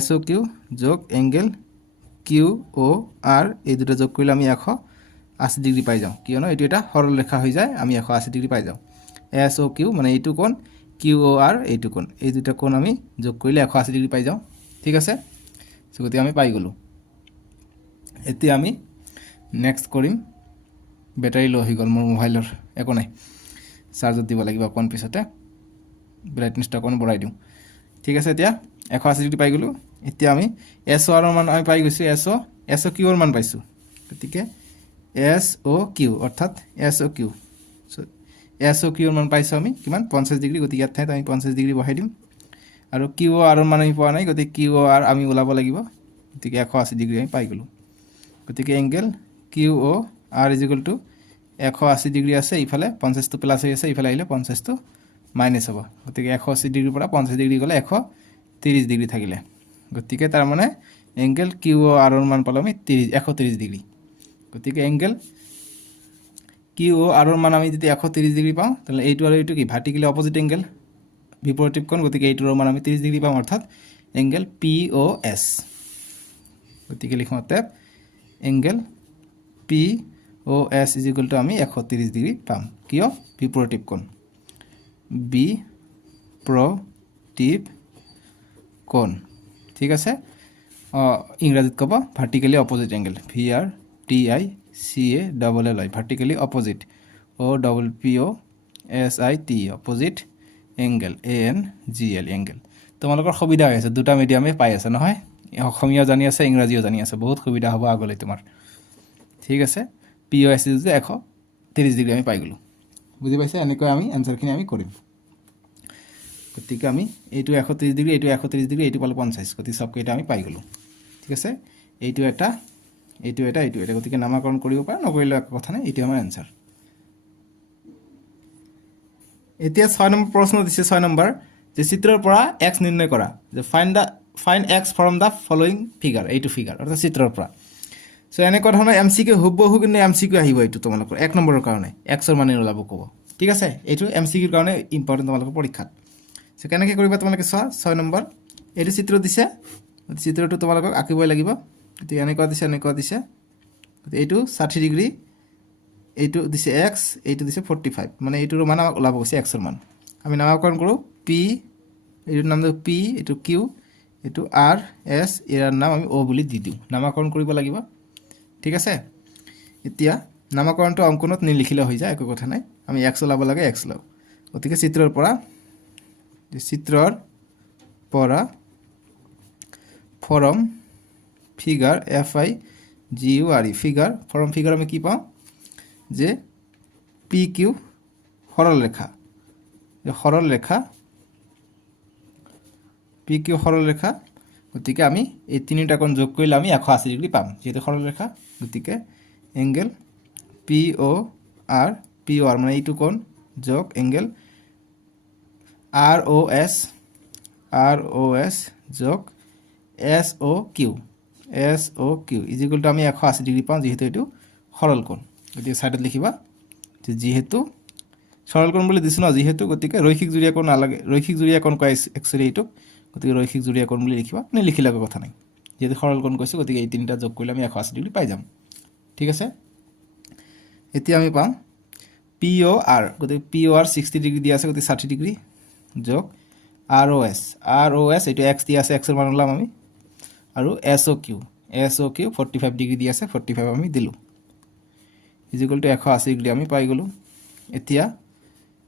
SOQ যোগ এংগেল QOR এই দুটা যোগ কৰিলে আমি 180 ডিগ্ৰী পাই যাওঁ কিয়নো এইটো এটা সৰল ৰেখা হৈ যায় আমি 180 ডিগ্ৰী পাই যাওঁ SOQ মানে এইটো কোণ QOR এইটো কোণ এই দুটা কোণ আমি যোগ কৰিলে 180 ডিগ্ৰী পাই যাওঁ ঠিক আছে গতিকে আমি পাই গলো এতিয়া আমি নেক্সট কৰিম বেটাৰী লো হৈ গ'ল মোৰ মোবাইলৰ একো নাই চাৰ্জত দিব লাগিব অকণ পিছতে ব্ৰাইটনেছটা অকণ বঢ়াই দিওঁ ঠিক আছে এতিয়া 180 ডিগ্ৰী পাই গলো এতিয়া আমি SOR ৰ মান আমি পাই গৈছো SOQ ৰ মান পাইছো গতিকে SOQ অৰ্থাৎ SOQ ৰ মান পাইছো আমি কিমান 50 ডিগ্ৰী গতিকে ইয়াত ঠাইত আমি 50 ডিগ্ৰী বহাই দিম আৰু QOR ৰ মান আমি পোৱা নাই গতিকে QOR আমি ওলাব লাগিব গতিকে 180 ডিগ্ৰী আমি পাই গলো গতিকে এংগেল QOR = 180 ডিগ্ৰী আছে, ইফালে 50টো প্লাছ হৈ আছে, ইফালে আহিলে 50টো মাইনাছ হ'ব। গতিকে 180 ডিগ্ৰীৰ পৰা 50 ডিগ্ৰী গ'লে 130 ডিগ্ৰী থাকিলে। গতিকে তাৰমানে এংগেল কিউ অ' আৰৰ মান পালোঁ আমি 130 ডিগ্ৰী। গতিকে এংগেল কিউ অ' আৰৰ মান আমি যদি 130 ডিগ্ৰী পাওঁ, তাহলে এইটো আৰু এইটো কি ভাৰ্টিকেলি অপজিট এংগেল, বিপৰীত কোণ। গতিকে এইটোৰ মান আমি 30 ডিগ্ৰী পাম, অৰ্থাৎ এংগেল পি অ' এছ। গতিকে লিখোঁ অতএব angle P O' S is equal to আমি 130 ডিগ্ৰী পাম। কিয়? বিপৰীত কোণ, বিপৰীত কোণ। ঠিক আছে, ইংৰাজীত ক'ব vertically opposite angle, VRTICALL, vertically opposite, OPPOSIT, opposite angle, ANGL, angle. তোমালোকৰ সুবিধা হৈ আছে, দুটা মিডিয়ামে পাই আছে নহয়, অসমীয়াও জানি আছে, ইংৰাজীও জানি আছে, বহুত সুবিধা হ'ব আগলৈ তোমাৰ। ঠিক আছে, POS যে 130 ডিগ্ৰী আমি পাই গ'লোঁ, বুজি পাইছে? এনেকৈ আমি এনচাৰখিনি আমি কৰিম। গতিকে আমি এইটো 130 ডিগ্ৰী, এইটো 130 ডিগ্ৰী, এইটো পালোঁ 50, গতিকে চবকেইটা আমি পাই গ'লোঁ। ঠিক আছে, এইটো এটা, এইটো এটা, এইটো এটা, গতিকে নামাকৰণ কৰিব পাৰে, নকৰিলেও একো কথা নাই, এইটো আমাৰ এনচাৰ। এতিয়া 6 নম্বৰ প্ৰশ্ন দিছে, 6 নম্বৰ, যে চিত্ৰৰ পৰা এক্স নিৰ্ণয় কৰা, যে fine x from the following figure, এইটো ফিগাৰ অৰ্থাৎ চিত্ৰৰ পৰা। চ' এনেকুৱা ধৰণৰ MCQ হুবহু কিন্তু MCQ আহিব, এইটো তোমালোকৰ 1 নম্বৰৰ কাৰণে এক্সৰ মানে ওলাব ক'ব। ঠিক আছে, এইটো MCQৰ কাৰণে ইম্পৰ্টেণ্ট তোমালোকৰ পৰীক্ষাত। চ' কেনেকৈ কৰিবা তোমালোকে চোৱা, 6 নম্বৰ, এইটো চিত্ৰ দিছে, চিত্ৰটো তোমালোকক আঁকিবই লাগিব। গতিকে এনেকুৱা দিছে, এনেকুৱা দিছে, এইটো 60 ডিগ্ৰী, এইটো দিছে এক্স, এইটো দিছে 45, মানে এইটোৰ মান আমাক ওলাব গৈছে এক্সৰ মান। আমি নামাকৰণ কৰোঁ, পি, এইটোৰ নাম দিওঁ পি, এইটো কিউ, এইটো আৰ এছ, ইয়াৰ নাম আমি অ' বুলি দি দিওঁ, নামাকৰণ কৰিব লাগিব। ঠিক আছে, এতিয়া নামাকৰণটো অংকনত নিলিখিলে হৈ যায়, একো কথা নাই, আমি এক্স ওলাব লাগে, এক্স লওঁ। গতিকে চিত্ৰৰ পৰা form figure, FIGURE, figure, form figure আমি কি পাওঁ, যে পি কিউ সৰলৰেখা, পি কিউ সৰলৰেখা। গতিকে আমি এই তিনিটা কোণ যোগ কৰিলে আমি 180 ডিগ্ৰী পাম, যিহেতু সৰলৰেখা। গতিকে এংগেল POR মানে এইটো কোণ যোগ এংগেল ROS যোগ SOQ ইজ ইকুৱেল টু আমি 180 ডিগ্ৰী পাওঁ, যিহেতু এইটো সৰল কোণ। গতিকে ছাইডত লিখিবা যে যিহেতু সৰল কোণ বুলি দিছোঁ ন, যিহেতু, গতিকে ৰৈখিক জুৰীয়া কোণ নালাগে, ৰৈখিক জুৰীয়া কোণ কয় একচুৱেলি এইটোক, গতিকে ৰৈখিক জুৰীয়া কোণ বুলি লিখিবা, নিলিখিলে একো কথা নাই, যিহেতু সৰল কোণ কৈছোঁ, গতিকে এই তিনিটা যোগ কৰিলে আমি 180 ডিগ্ৰী পাই যাম। ঠিক আছে, এতিয়া আমি পাম POR, গতিকে POR 60 ডিগ্ৰী দিয়া আছে, গতিকে 60 ডিগ্ৰী যোগ ROS, এইটো এক্স দিয়া আছে, এক্সৰ মান ওলাম আমি, আৰু SOQ 45 ডিগ্ৰী দি আছে, 45 আমি দিলোঁ, ইজ ইকুৱেল টু 180 ডিগ্ৰী আমি পাই গ'লোঁ। এতিয়া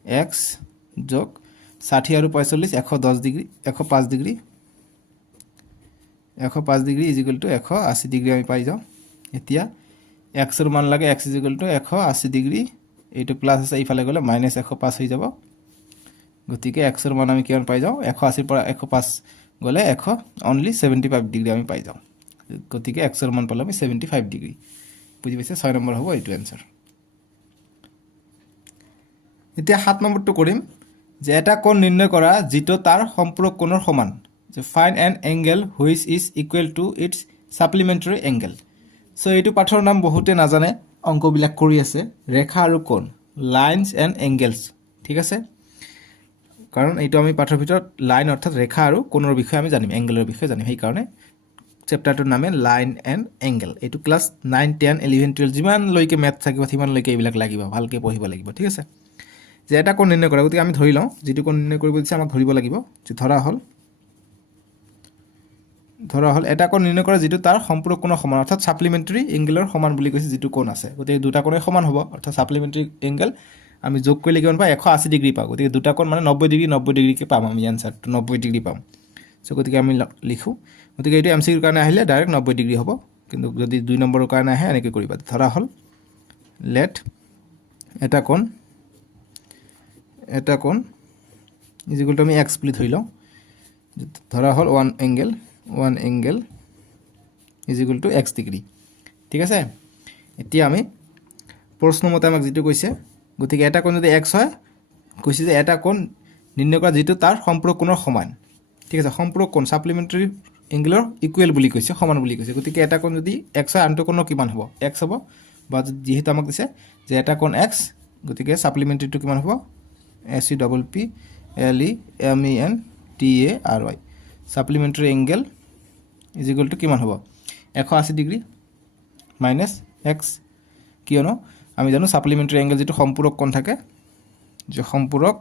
এক্স যোগ 60 আৰু 45, 110 degree, 105 degree, 105 degree is equal to 180 degree আমি পাই যাওঁ। এতিয়া এক্সৰ মান লাগে, x is equal to 180 degree, এইটো প্লাছ আছে, ইফালে গ'লে মাইনাছ 105 হৈ যাব। গতিকে এক্সৰ মান আমি কিমান পাই যাওঁ, 180ৰ পৰা 105 গ'লে অনলি 75 ডিগ্ৰী আমি পাই যাওঁ। গতিকে এক্সৰ মান পালোঁ আমি 75 ডিগ্ৰী। বুজি পাইছে? 6 নম্বৰ হ'ব এইটো এনচাৰ। এতিয়া 7 নম্বৰটো কৰিম, যে এটা কোণ নিৰ্ণয় কৰা যিটো তাৰ সম্পূৰক কোণৰ সমান, যে find an angle which is equal to its supplementary angle. So' এইটো পাঠৰ নাম বহুতে নাজানে, অংকবিলাক কৰি আছে, ৰেখা আৰু কোণ, লাইনছ এণ্ড এংগেলছ। ঠিক আছে, কাৰণ এইটো আমি পাঠৰ ভিতৰত লাইন অৰ্থাৎ ৰেখা আৰু কোণৰ বিষয়ে আমি জানিম, এংগেলৰ বিষয়ে জানিম, সেইকাৰণে চেপ্টাৰটোৰ নামে লাইন এণ্ড এংগেল। এইটো ক্লাছ 9, 10, 11, 12 যিমানলৈকে মেথ থাকিব সিমানলৈকে এইবিলাক লাগিব, ভালকৈ পঢ়িব লাগিব। ঠিক আছে, যে এটা কোণ নিৰ্ণয় কৰা, গতিকে আমি ধৰি লওঁ যিটো কোণ নিৰ্ণয় কৰিব দিছে আমাক ধৰিব লাগিব, যে ধৰা হ'ল এটা কোণ নিৰ্ণয় কৰা যিটো তাৰ সম্পূৰক কোণৰ সমান, অৰ্থাৎ ছাপ্লিমেণ্টাৰী এংগেলৰ সমান বুলি কৈছে যিটো কোণ আছে। গতিকে দুটা কোণে সমান হ'ব, অৰ্থাৎ ছাপ্লিমেণ্টাৰী এংগেল আমি যোগ কৰিলে কিমান পাওঁ, 180 ডিগ্ৰী পাওঁ। গতিকে দুটা কোণ মানে 90 ডিগ্ৰীকৈ পাম আমি, এনচাৰটো 90 ডিগ্ৰী পাম। চ' গতিকে আমি লিখোঁ, গতিকে এইটো MCQৰ কাৰণে আহিলে ডাইৰেক্ট 90 ডিগ্ৰী হ'ব, কিন্তু যদি 2 নম্বৰৰ কাৰণে আহে এনেকৈ কৰিবা। ধৰা হ'ল লেট এটা কোণ ইজ ইকুৱেল টু আমি এক্স বুলি ধৰি লওঁ, ধৰা হ'ল one angle is equal to x degree. ঠিক আছে, এতিয়া আমি প্ৰশ্নমতে আমাক যিটো কৈছে গতিকে এটা কোণ যদি x হয় কৈছে যে এটা কোণ নিৰ্ণয় কৰা যিটো তাৰ সম্পূৰক কোণৰ সমান ঠিক আছে সম্পূৰক কোণ সাপ্লিমেণ্টাৰী এংগেলৰ ইকুৱেল বুলি কৈছে সমান বুলি কৈছে গতিকে এটা কোণ যদি x হয় আনটো কোণৰ কিমান হ'ব x হ'ব বা যেহেতু আমাক দিছে যে এটা কোণ x গতিকে সাপ্লিমেণ্টাৰীটো কিমান হ'ব SEPPLEMENTARY supplementary angle is equal to কিমান হ'ব 180 ডিগ্ৰী মাইনাছ x কিয়নো আমি জানো সাপ্লিমেণ্টাৰী এংগেল যেটো সম্পূৰক কোণ থাকে যে সম্পূৰক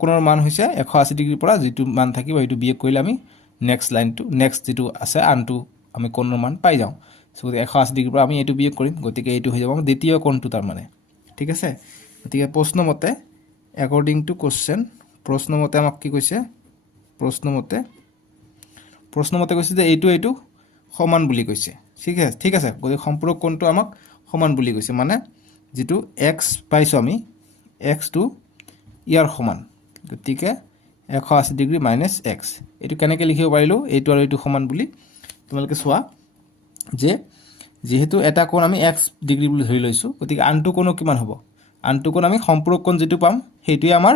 কোণৰ মান হৈছে 180 ডিগ্ৰীৰ পৰা যেটো মান থাকিব এটো বিয়োগ কৰিলে আমি নেক্সট লাইনটো নেক্সট যেটো আছে আনটো আমি কোণৰ মান পাই যাওঁ সো 180 ডিগ্ৰীৰ পৰা আমি এটো বিয়োগ কৰিম গতিকে এটো হৈ যাব আমাৰ দ্বিতীয় কোণটো তাৰ মানে ঠিক আছে গতিকে প্ৰশ্নমতে according to question প্ৰশ্নমতে আমাক কি কৈছে প্ৰশ্নমতে কৈছে যে এইটো সমান বুলি কৈছে ঠিক আছে গতিকে সম্পূৰক কোণটো আমাক সমান বুলি কৈছে মানে যেটো x পাইছো আমি x টো ইয়াৰ সমান গতিকে 180 ডিগ্ৰী মাইনাছ x এটো কেনেকৈ লিখিব পাৰিলো এইটো আৰু এইটো সমান বুলি তোমালোকে চোৱা যে যেহেতু এটা কোণ আমি x ডিগ্ৰী বুলি ধৰি লৈছো গতিকে আনটো কোণ কিমান হ'ব আনটো কোণ আমি সম্পূৰক কোণ যেটো পাম হেইটোই আমাৰ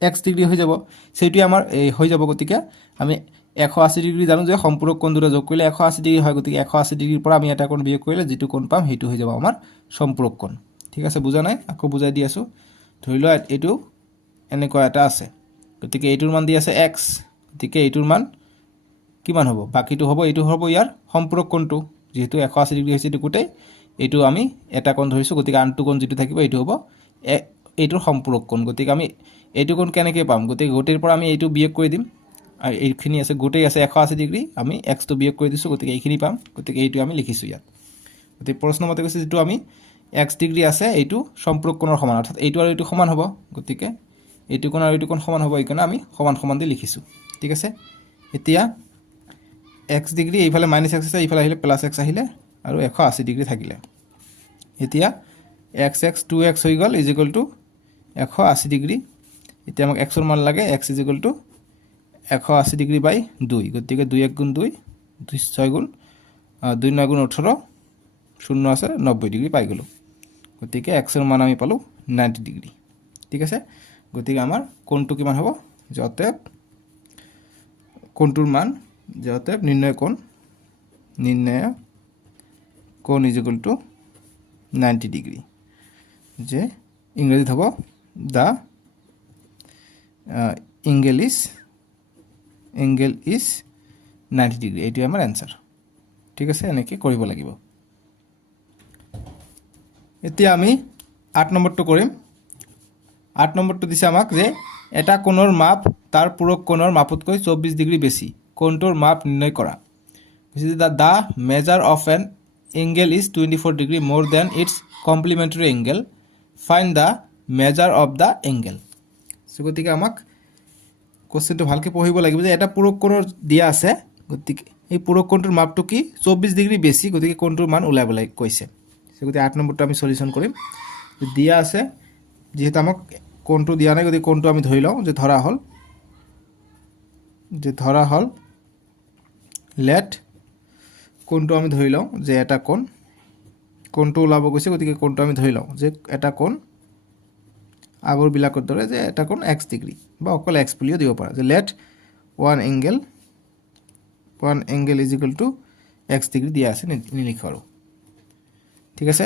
x ডিগ্ৰী হৈ যাব সেইটোই আমাৰ হৈ যাব গতিকে আমি 180 ডিগ্ৰী জানো যে সম্পূৰক কোণ দুটা যোগ কৰিলে 180 ডিগ্ৰী হয় গতিকে 180 ডিগ্ৰীৰ পৰা আমি এটা কোণ বিয়োগ কৰিলে যেটো কোণ পাম হেইটো হৈ যাব আমাৰ সম্পূৰক কোণ ঠিক আছে বুজা নাই আকৌ বুজাই দি আছো ধৰি লোৱা এটো এনেকুৱা এটা আছে গতিকে এইটোৰ মান দি আছে x গতিকে এইটোৰ মান কিমান হ'ব বাকিটো হ'ব এইটো হ'ব ইয়াৰ সম্পূৰক কোণটো যেহেতু 180 ডিগ্ৰী হৈছে এটো কোটে এইটো আমি এটা কোণ ধৰিছো গতিকে আনটো কোণ যেটো থাকিব এইটো হ'ব এইটোৰ সম্পূৰক কোণ গতিকে আমি এইটো কোণ কেনেকৈ পাম গতিকে গোটেৰ পৰা আমি এইটো বিয়োগ কৰি দিম আৰু এইখিনি আছে গোটেই আছে 180 ডিগ্ৰী আমি x টো বিয়োগ কৰি দিছো গতিকে এইখিনি পাম গতিকে এইটো আমি লিখিছো ইয়াত গতিকে প্ৰশ্নমতে কৈছে যেটো আমি x ডিগ্ৰী আছে এইটো সম্পূৰক কোণৰ সমান অৰ্থাৎ এইটো আৰু এইটো সমান হ'ব গতিকে এইটো কোণ আৰু এইটো কোণ সমান হ'ব এইকাৰণে আমি সমান দি লিখিছো ঠিক আছে এতিয়া x ডিগ্ৰী এইফালে মাইনাছ x আছে এইফালে আহিলে প্লাস x আহিলে আৰু 180 ডিগ্ৰী থাকিলে এতিয়া x 2x হৈ গল ইজ ইকুৱেল টু 180 ডিগ্ৰী এতিয়া আমাক x ৰ মান লাগে x is equal to 180 degree by 2 গতিকে 2 1 গুণ 2 2 6 গুণ 2 9 গুণ 18 শূন্য আছে 90 ডিগ্ৰী পাই গলো গতিকে x ৰ মান আমি পালো 90 ডিগ্ৰী ঠিক আছে গতিকে আমাৰ কোণটো কিমান হ'ব যতে কোণটোৰ মান যতে নিৰ্ণয় কোণ ইজ ইকুৱেল টু 90 ডিগ্ৰী যে ইংৰাজীত হ'ব দা এংগেল ইজ 90 ডিগ্ৰী এইটো আমাৰ आंसर ঠিক আছে এনেকৈ কৰিব লাগিব এতিয়া আমি 8 নম্বৰটো কৰিম 8 নম্বৰটো দিছে আমাক যে এটা কোণৰ মাপ তাৰ পূৰক কোণৰ মাপতকৈ 24 ডিগ্ৰী বেছি কোণটোৰ মাপ নিৰ্ণয় কৰা কৈছে the measure of an angle is 24 degree more than its complementary angle find the measure of the angle so গতিকে আমাক কোশ্চেনটো ভালকে পঢ়িব লাগিব যে এটা পূৰক কোণৰ দিয়া আছে গতিকে এই পূৰক কোণটোৰ মাপটো কি 24 ডিগ্ৰী বেছি গতিকে কোণটোৰ মান উলাবলৈ কৈছে so গতিকে 8 নম্বৰটো আমি সলিউশন কৰিম দিয়া আছে যেহেতু আমাক কোণটো দিয়া নাই গতিকে কোণটো আমি ধৰি লওঁ যে ধৰা হল লেট কোণটো আমি ধৰি লওঁ যে এটা কোণটো ওলাব গৈছে গতিকে কোণটো আমি ধৰি লওঁ যে এটা কোণ আগৰ বিলাকৰ দৰে যে এটা কোণ x ডিগ্ৰী বা অকল x বুলিও দিব পাৰা যে let one angle is equal to x degree দিয়া আছে নিলিখো আৰু ঠিক আছে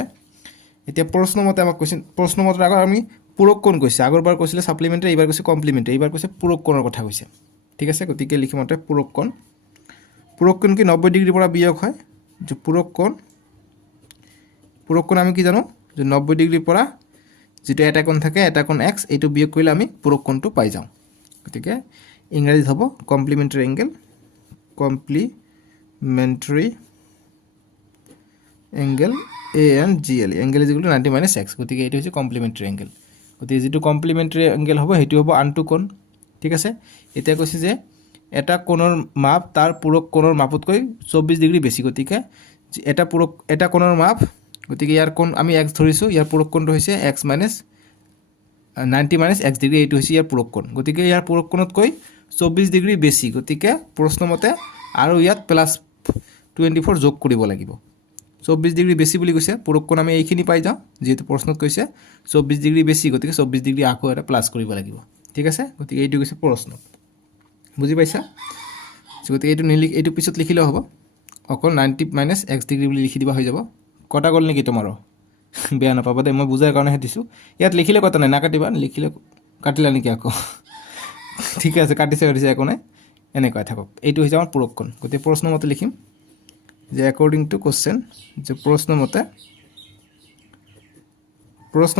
এতিয়া প্ৰশ্নমতে আমাক কোৱেশ্চন প্ৰশ্নমতৰ আগৰ আমি পূৰক কোণ কৈছে আগৰবাৰ কৈছিলে সাপ্লিমেণ্টাৰী এইবাৰ কৈছে কমপ্লিমেণ্টাৰী এইবাৰ কৈছে পূৰক কোণৰ কথা কৈছে ঠিক আছে গতিকে লিখিমতে পূৰক কোণ কি 90 ডিগ্ৰীৰ পৰা বিয়োগ হয় যে পূৰক কোণ আমি কি জানো যে 90 ডিগ্ৰীৰ পৰা যেটো এটা কোণ থাকে এটা কোণ x এইটো বিয়োগ কৰিলে আমি পূৰক কোণটো পাই যাওঁ গতিকে ইংৰাজীত হ'ব complementary angle ANGLE angle is equal two 90 minus x গতিকে এইটো হৈছে কমপ্লিমেণ্টাৰী এংগেল গতিকে যেটো কমপ্লিমেণ্টাৰী এংগেল হ'ব হেতু হ'ব আনটো কোণ ঠিক আছে এতিয়া কৈছে যে এটা কোণৰ মাপ তাৰ পূৰক কোণৰ মাপতকৈ 24 ডিগ্ৰী বেছি গতিকে এটা কোণৰ মাপ গতিকে ইয়াৰ কোণ আমি x ধৰিছো ইয়াৰ পূৰক কোণটো হৈছে x - 90 মাইনাছ x ডিগ্ৰী এইটো হৈছে ইয়াৰ পূৰক কোণ গতিকে ইয়াৰ পূৰক কোণতকৈ 24 ডিগ্ৰী বেছি গতিকে প্ৰশ্নমতে আৰু ইয়াত প্লাস 24 যোগ কৰিব লাগিব 24 ডিগ্ৰী বেছি বুলি কৈছে পূৰক কোণ আমি এইখিনি পাই যাওঁ যেহেতু প্ৰশ্নত কৈছে 24 ডিগ্ৰী বেছি গতিকে 24 ডিগ্ৰী আকৌ এটা প্লাছ কৰিব লাগিব ঠিক আছে গতিকে এইটো কৈছে প্ৰশ্ন বুজি পাইছা গতিকে এইটো পিছত লিখিলেও হ'ব অকল 90 - x ডিগ্ৰী বুলি লিখি দিবা হৈ যাব কটা গ'ল নেকি তোমাৰো বেয়া নাপাবা দে মই বুজাৰ কাৰণেহে দিছোঁ ইয়াত লিখিলে কথা নাই নাকাটিবা লিখিলে কাটিলা নেকি আকৌ ঠিক আছে কাটিছে একো নাই এনেকৈ থাকক এইটো হৈছে আমাৰ পূৰক কোণ গতিকে প্ৰশ্ন মতে লিখিম যে একৰ্ডিং টু কোশ্চেন যে প্ৰশ্ন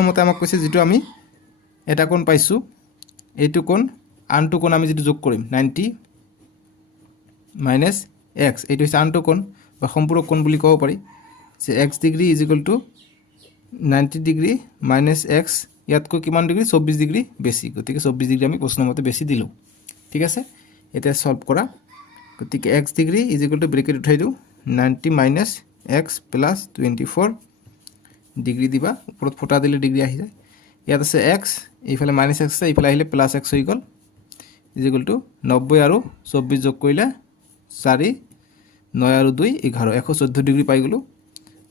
মতে আমাক কৈছে যিটো আমি এটা কোণ পাইছোঁ এইটো কোণ আনটো কোণ আমি যিটো যোগ কৰিম 90 - x এইটো হৈছে আনটো কোণ বা সম্পূৰক কোণ বুলি ক'ব পাৰি যে x degree is equal two 90 degree - x ইয়াতকৈ কিমান ডিগ্ৰী 24 ডিগ্ৰী বেছি গতিকে 24 ডিগ্ৰী আমি প্ৰশ্ন মতে বেছি দিলোঁ ঠিক আছে এতিয়া সলভ কৰা গতিকে x degree is equal two bracket উঠাই দিওঁ 90 - x প্লাছ 24 ডিগ্ৰী দিবা ওপৰত ফুটা দিলে ডিগ্ৰী আহি যায় ইয়াত আছে x এইফালে -x আছে এইফালে আহিলে +x হৈ গ'ল ইজ ইকুৱেল টু 90 আৰু 24 যোগ কৰিলে 4 9 আৰু 2 11 114 ডিগ্ৰী পাই গ'লোঁ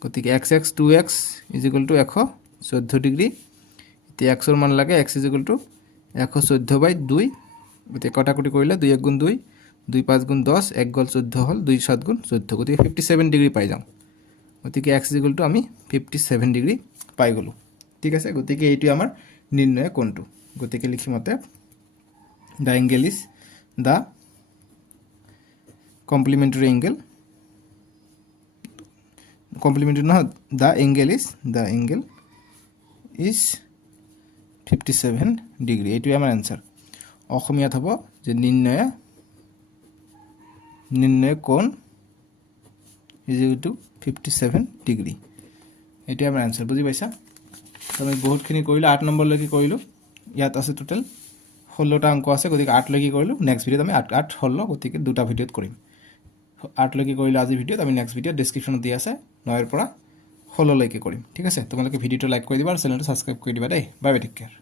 গতিকে x 2x is equal two 114 degree এতিয়া xৰ মান লাগে x ইজ ইকুৱেল টু 114/2 গতিকে কটাকটি কৰিলে 2 1 গুণ 2 2 5 গুণ 10 1 গ'ল 14 হ'ল 2 7 গুণ 14 গতিকে 57 ডিগ্ৰী পাই যাওঁ গতিকে x ইজ ইকুৱেল টু আমি 57 ডিগ্ৰী পাই গ'লোঁ ঠিক আছে গতিকে এইটো আমাৰ নিৰ্ণয় কোণটো গতিকে লিখিমতে the angle is the complementary angle নহয় দ্য এংগেল ইজ 57 ডিগ্ৰী এইটোৱে আমাৰ এনসাৰ অসমীয়াত হ'ব যে নিৰ্ণয় কোণ ইজ ইকুৱেল টু 57 ডিগ্ৰী এইটোৱে আমাৰ এনসাৰ বুজি পাইছা আমি বহুতখিনি কৰিলোঁ 8 নম্বৰলৈকে কৰিলোঁ ইয়াত আছে টোটেল 16টা অংক আছে গতিকে 8 লৈকে কৰিলোঁ নেক্সট ভিডিঅ'ত আমি 8 16 গতিকে দুটা ভিডিঅ'ত কৰিম 8 লৈকে কৰিলোঁ আজি ভিডিঅ'ত আমি নেক্সট ভিডিঅ'ত ডেছক্ৰিপশ্যনত দি আছে 9 ৰ পৰা 16 লৈকে কৰিম ঠিক আছে তোমালোকে ভিডিঅ'টো লাইক কৰি দিবা আৰু চেনেলটো ছাবস্ক্ৰাইব কৰি দিবা দেই বাই বাই টেক কেয়াৰ